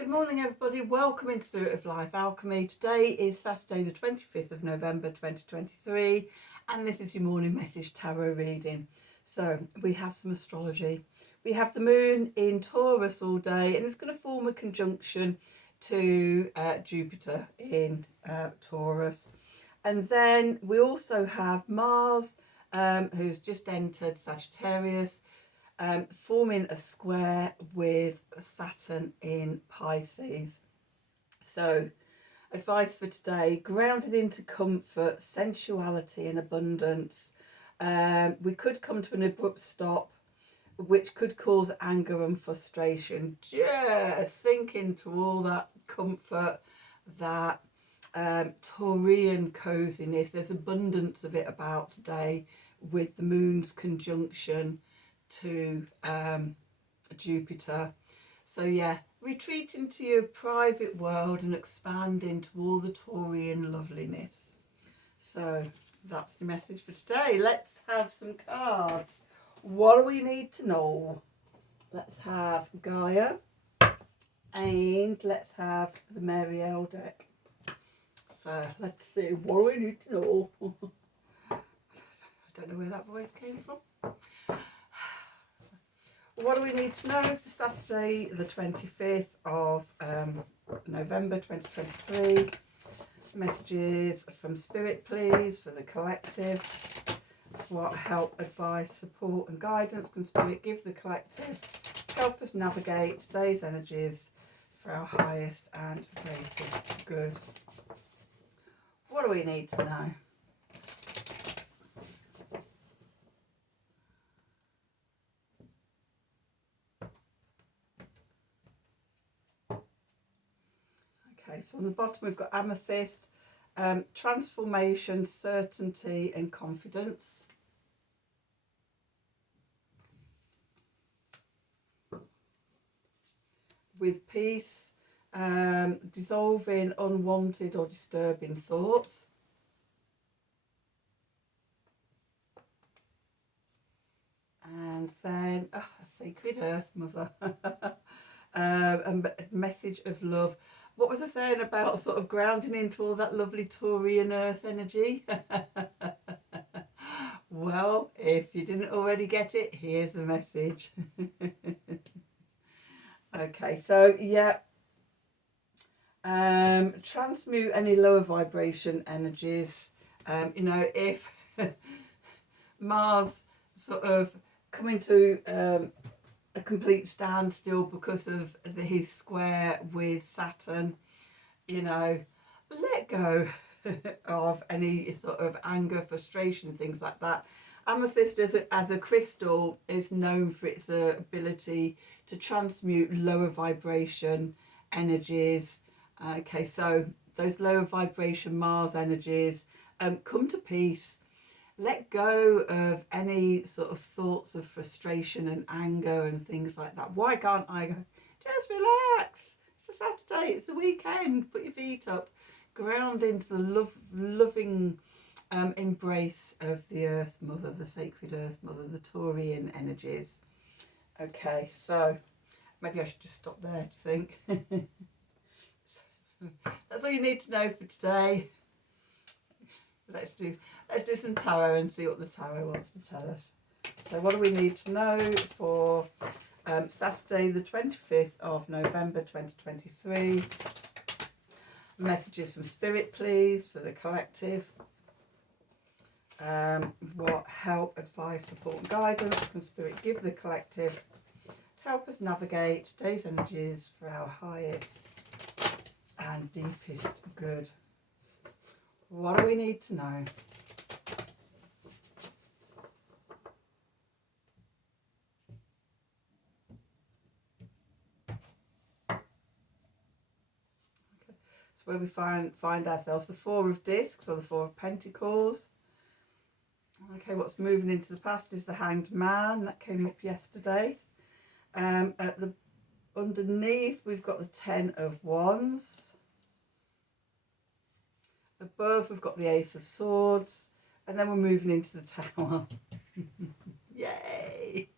Good morning everybody, welcome into Spirit of Life Alchemy. Today is Saturday the 25th of November 2023 and this is your morning message tarot reading. So we have some astrology. We have the moon in Taurus all day and it's going to form a conjunction to Jupiter in Taurus. And then we also have Mars who's just entered Sagittarius, forming a square with Saturn in Pisces. So advice for today: grounded into comfort, sensuality and abundance. We could come to an abrupt stop which could cause anger and frustration. Just sink into all that comfort, that Taurian coziness. There's abundance of it about today with the moon's conjunction to Jupiter. So yeah, retreat into your private world and expand into all the Taurian loveliness. So that's the message for today. Let's have some cards. What do we need to know? Let's have Gaia and let's have the Marielle deck. So let's see, what do we need to know? I don't know where that voice came from. What do we need to know for Saturday the 25th of November 2023? Messages from Spirit please, for the collective. What help, advice, support and guidance can Spirit give the collective? Help us navigate today's energies for our highest and greatest good. What do we need to know? Okay, so on the bottom we've got amethyst, transformation, certainty and confidence. With peace, dissolving unwanted or disturbing thoughts. And then a sacred earth mother. A message of love. What was I saying about sort of grounding into all that lovely Taurian earth energy? Well, if you didn't already get it, here's the message. Okay, so yeah, transmute any lower vibration energies. You know, if Mars sort of coming to a complete standstill because of his square with Saturn, you know, let go of any sort of anger, frustration, things like that. Amethyst as a crystal is known for its ability to transmute lower vibration energies. Okay, so those lower vibration Mars energies, come to peace. Let go of any sort of thoughts of frustration and anger and things like that. Why can't I go? Just relax. It's a Saturday, it's a weekend. Put your feet up. Ground into the loving embrace of the Earth Mother, the sacred Earth Mother, the Taurian energies. Okay, so maybe I should just stop there, do you think? That's all you need to know for today. Let's do some tarot and see what the tarot wants to tell us. So what do we need to know for Saturday the 25th of November 2023? Messages from Spirit please, for the collective. What help, advice, support and guidance can Spirit give the collective to help us navigate today's energies for our highest and deepest good? What do we need to know? Okay. So where we find ourselves, the Four of Discs or the Four of Pentacles. Okay, what's moving into the past is the Hanged Man. That came up yesterday. At the underneath we've got the Ten of Wands. Above we've got the Ace of Swords, and then we're moving into the Tower. Yay!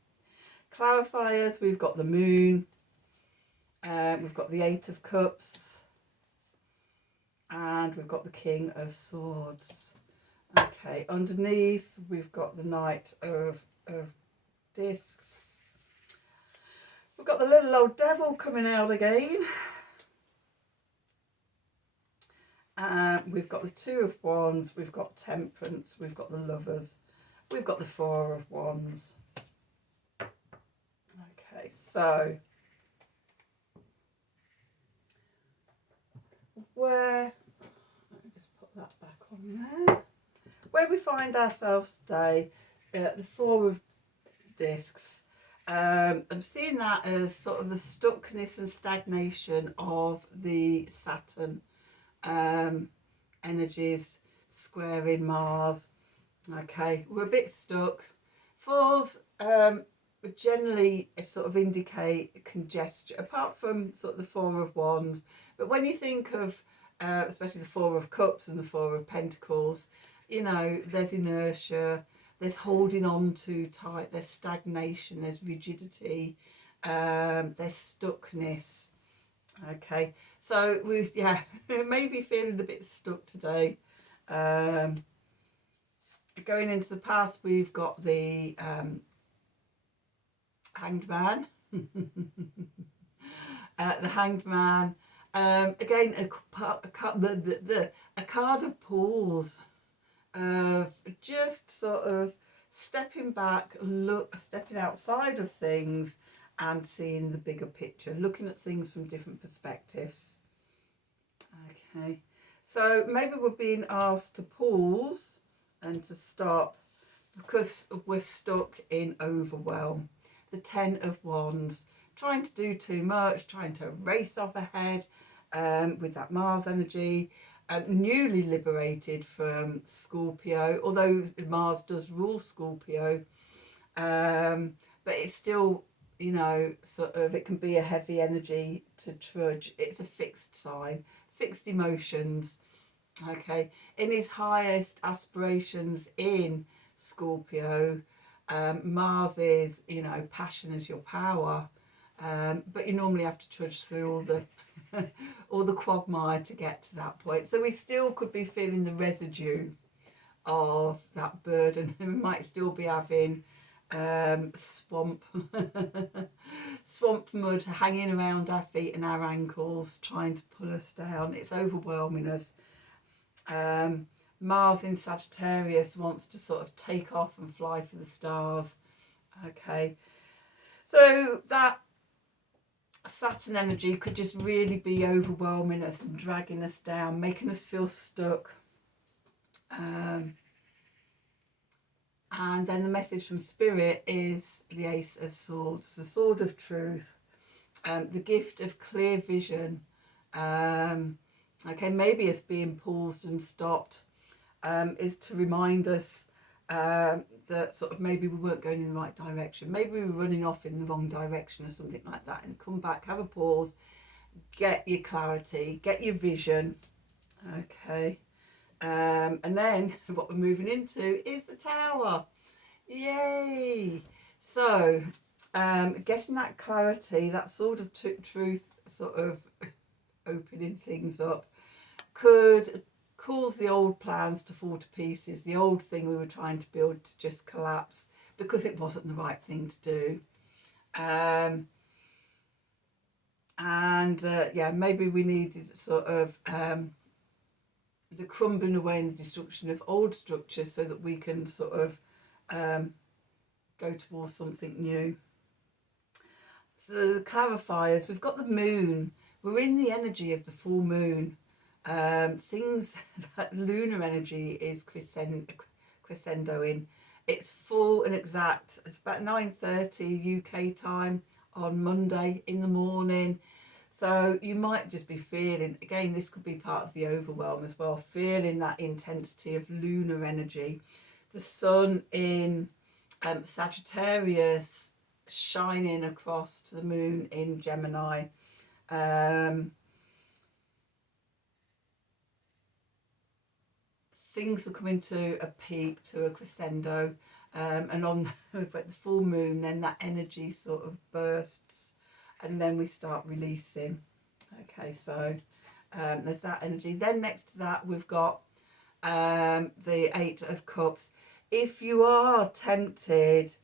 Clarifiers, we've got the Moon, We've got the Eight of Cups, and we've got the King of Swords. Okay, underneath we've got the Knight of Discs. We've got the little old devil coming out again. We've got the Two of Wands, we've got Temperance, we've got the Lovers, we've got the Four of Wands. Okay, so let me just put that back on there. Where we find ourselves today, the Four of Discs. I'm seeing that as sort of the stuckness and stagnation of the Saturn energies squaring Mars. Okay, we're a bit stuck. Fours generally sort of indicate congestion, apart from sort of the Four of Wands. But when you think of especially the Four of Cups and the Four of Pentacles, you know, there's inertia, there's holding on too tight, there's stagnation, there's rigidity, there's stuckness. Okay, so we've, maybe feeling a bit stuck today. Going into the past, we've got the Hanged Man. The Hanged Man. Again, a card of pause, of just sort of stepping back, stepping outside of things and seeing the bigger picture, looking at things from different perspectives. Okay, so maybe we're being asked to pause and to stop because we're stuck in overwhelm. The Ten of Wands, trying to do too much, trying to race off ahead with that Mars energy. Newly liberated from Scorpio, although Mars does rule Scorpio, but it's still, you know, sort of, it can be a heavy energy to trudge. It's a fixed sign, fixed emotions. Okay, in his highest aspirations in Scorpio, Mars is, you know, passion is your power, but you normally have to trudge through all the all the quagmire to get to that point. So we still could be feeling the residue of that burden. We might still be having swamp mud hanging around our feet and our ankles, trying to pull us down. It's overwhelming us. Mars in Sagittarius wants to sort of take off and fly for the stars. Okay, so that Saturn energy could just really be overwhelming us and dragging us down, making us feel stuck. And then the message from Spirit is the Ace of Swords, the Sword of Truth, the gift of clear vision. Okay, maybe it's being paused and stopped, is to remind us that sort of maybe we weren't going in the right direction. Maybe we were running off in the wrong direction or something like that, and come back, have a pause, get your clarity, get your vision. Okay. And then what we're moving into is the Tower. Yay! So, getting that clarity, that sort of truth, sort of opening things up, could cause the old plans to fall to pieces, the old thing we were trying to build to just collapse because it wasn't the right thing to do. Maybe we needed sort of the crumbling away and the destruction of old structures so that we can sort of go towards something new. So the clarifiers, we've got the moon. We're in the energy of the full moon. Things that lunar energy is crescendoing. It's full and exact. It's about 9:30 UK time on Monday in the morning. So you might just be feeling, again, this could be part of the overwhelm as well, feeling that intensity of lunar energy. The sun in Sagittarius shining across to the moon in Gemini. Things are coming to a peak, to a crescendo, and on the full moon, then that energy sort of bursts. and then we start releasing. Okay, so there's that energy. Then next to that we've got the Eight of Cups. If you are tempted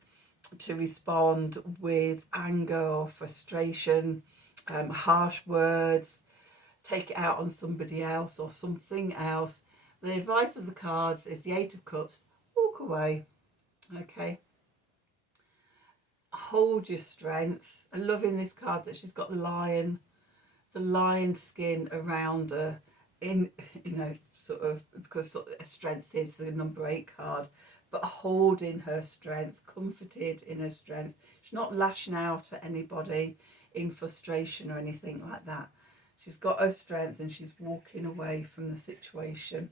to respond with anger or frustration, harsh words, take it out on somebody else or something else, the advice of the cards is the Eight of Cups: walk away. Okay, hold your strength. I love in this card that she's got the lion skin around her, in, you know, sort of, because sort of strength is the number 8 card, but holding her strength, comforted in her strength. She's not lashing out at anybody in frustration or anything like that. She's got her strength and she's walking away from the situation.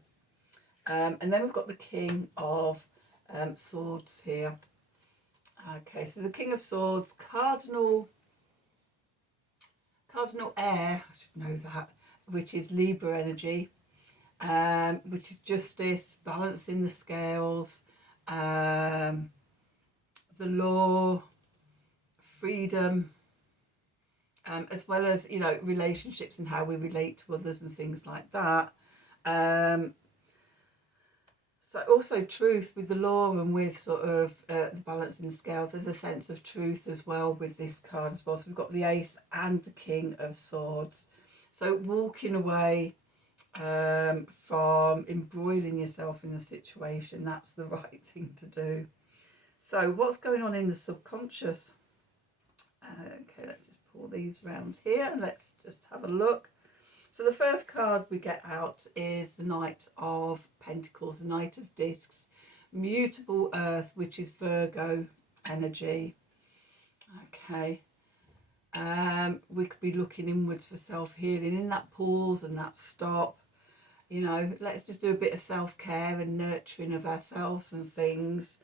And then we've got the King of Swords here. Okay, so the King of Swords, cardinal air, I should know that, which is Libra energy, which is justice, balancing the scales, the law, freedom, as well as, you know, relationships and how we relate to others and things like that. So also truth with the law and with sort of the balance in the scales. There's a sense of truth as well with this card as well. So we've got the Ace and the King of Swords. So walking away from embroiling yourself in the situation, that's the right thing to do. So what's going on in the subconscious? Okay, let's just pull these around here and let's just have a look. So the first card we get out is the Knight of Pentacles, the Knight of Discs, mutable earth, which is Virgo energy. Okay. We could be looking inwards for self-healing, in that pause and that stop. You know, let's just do a bit of self-care and nurturing of ourselves and things.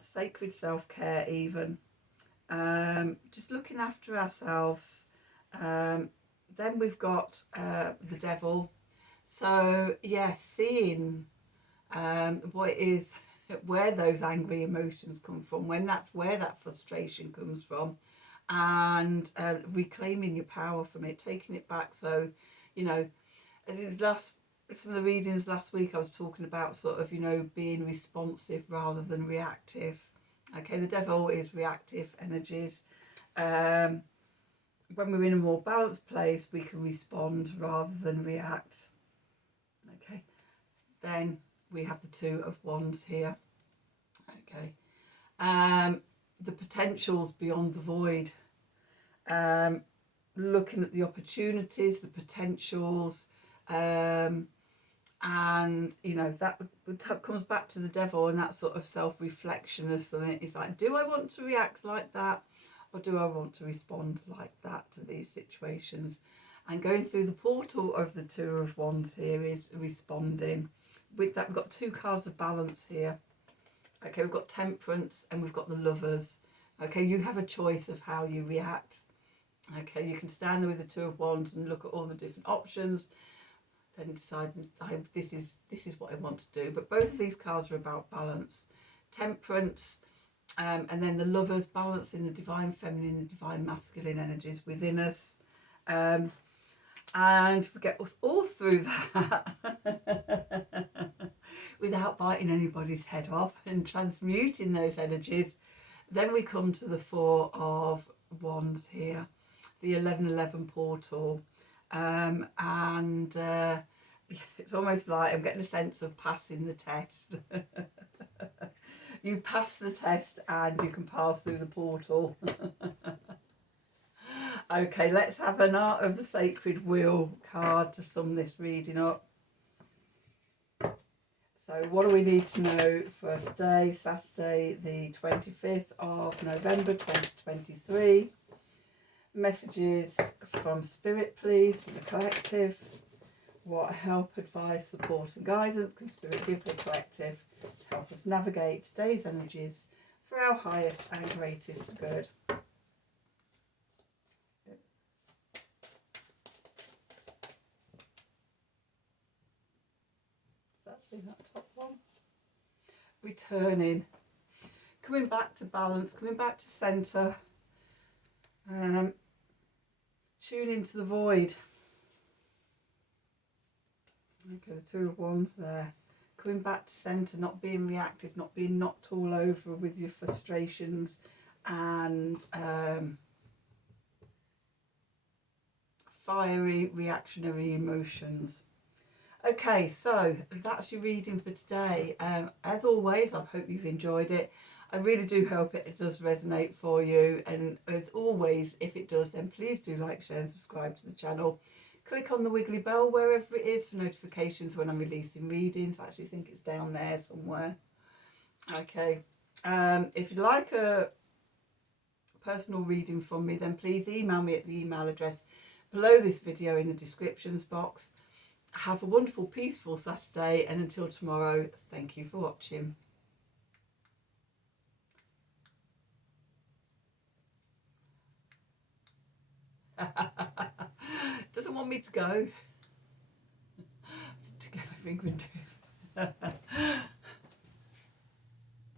Sacred self-care even. Just looking after ourselves. Then we've got the Devil. So yeah, seeing what it is, where those angry emotions come from, where that frustration comes from, and reclaiming your power from it, taking it back. So, you know, I think some of the readings last week I was talking about sort of, you know, being responsive rather than reactive. Okay, the Devil is reactive energies. When we're in a more balanced place, we can respond rather than react. Okay, then we have the Two of Wands here. Okay, the potentials beyond the void. Looking at the opportunities, the potentials, and you know, that comes back to the Devil and that sort of self-reflection of something. It's like, do I want to react like that, or do I want to respond like that to these situations? And going through the portal of the Two of Wands here is responding. With that, we've got 2 cards of balance here. Okay, we've got Temperance and we've got the Lovers. Okay, you have a choice of how you react. Okay, you can stand there with the Two of Wands and look at all the different options, then decide, this is what I want to do. But both of these cards are about balance. Temperance, and then the Lovers, balancing the divine feminine, the divine masculine energies within us. And we get all through that without biting anybody's head off and transmuting those energies. Then we come to the Four of Wands here, the 1111 portal. It's almost like I'm getting a sense of passing the test. You pass the test and you can pass through the portal. Okay, let's have an Art of the Sacred Wheel card to sum this reading up. So what do we need to know for today, Saturday the 25th of November 2023? Messages from Spirit, please, from the collective. What help, advice, support and guidance can Spirit give the collective to help us navigate today's energies for our highest and greatest good? It's actually that top one. We returning, coming back to balance, coming back to centre. Tune into the void. Okay, the Two of Wands there. Coming back to centre, not being reactive, not being knocked all over with your frustrations and fiery reactionary emotions. Okay, so that's your reading for today. As always, I hope you've enjoyed it. I really do hope it does resonate for you. And as always, if it does, then please do like, share and subscribe to the channel. Click on the wiggly bell wherever it is for notifications when I'm releasing readings. I actually think it's down there somewhere. Okay. If you'd like a personal reading from me, then please email me at the email address below this video in the descriptions box. Have a wonderful, peaceful Saturday, and until tomorrow, thank you for watching. Doesn't want me to go. To get my finger into it.